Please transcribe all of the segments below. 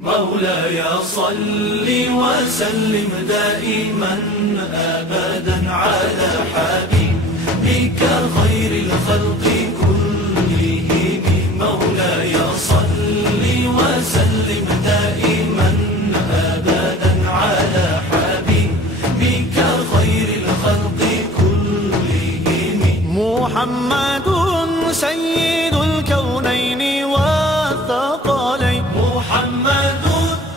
مولاي صل وسلم دائما أبدا على حبيبك خير الخلق كلهم. مولاي صل وسلم دائما أبدا على حبيبك خير الخلق كلهم. محمد سيد الكونين والثقلين. محمد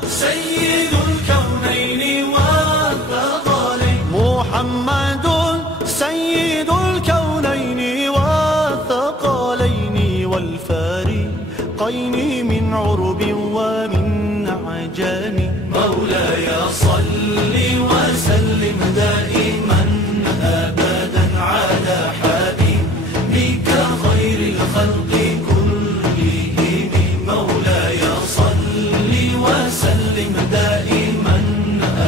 سيد الكونين والثقلين. محمد سيد الكونين والثقلين والفارقين من عرب ومن عجم. مولاي صل وسلم دائما أبدا على حبيبك خير الخلق كلهم. مولاي صل وسلم دائما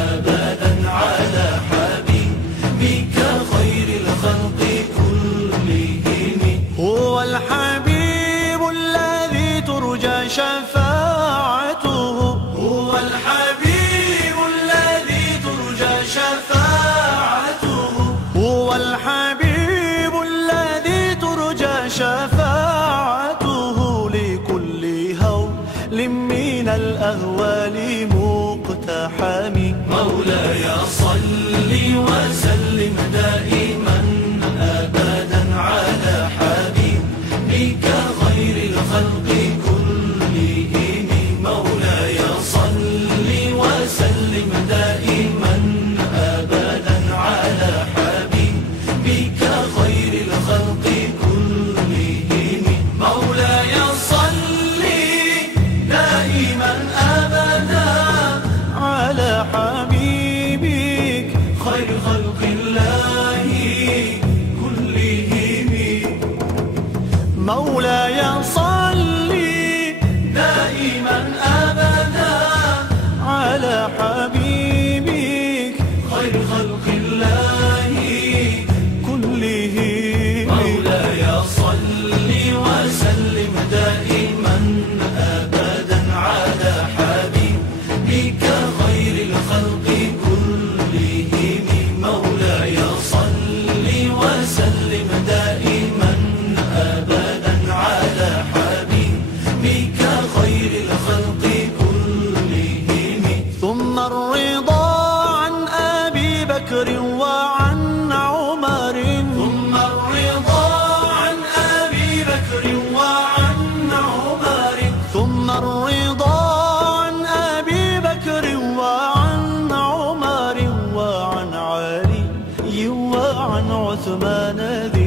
أبدا على حبيبك خير الخلق كلهم. هو الحبيب الذي ترجى شفاعته. هو الحبيب الذي ترجى شفاعته. هو الحبيب الذي ترجى شفاعته لكل هول من الأهوال مقتحم. مولاي صل وسلم دائما أبدا على حبيبك خير الخلق كلهم. مولاي صل وسلم دائما أبدا على حبيبك خير الخلق كلهم. مولاي صل دائما أبدا على حبيبك خير خلق الله كلهم. مولاي صل دائما أبدا على حبيبك خير خلق الله كلهم. مولاي صل وسلم دائما أبدا على حبيبك خير الخلق كلهم. مولاي صل وسلم دائما أبدا على حبيبك خير الخلق كلهم. ثم الرضا عن أبي بكر وعن عمر. ثم الرضا عن أبي بكر وعن عمر. ثم الرضا عن أبي بكر وعن عمر وعن علي وعن عثمان ذي